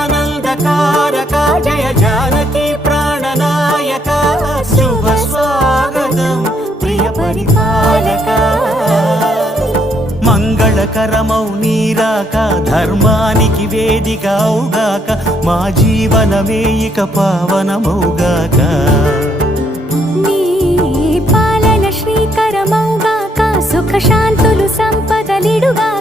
జగదానందకారక జయ జానకి ప్రాణనాయక శుభ స్వాగతం ప్రియ పరిపాలక మంగళకరమౌ నీరాక ధర్మానికి వేదిక అవుగాక మా జీవనమే ఇక పావనమౌగాక నీ పాలన శ్రీకరమౌగాక సుఖ శాంతులు సంపదలిడుగాక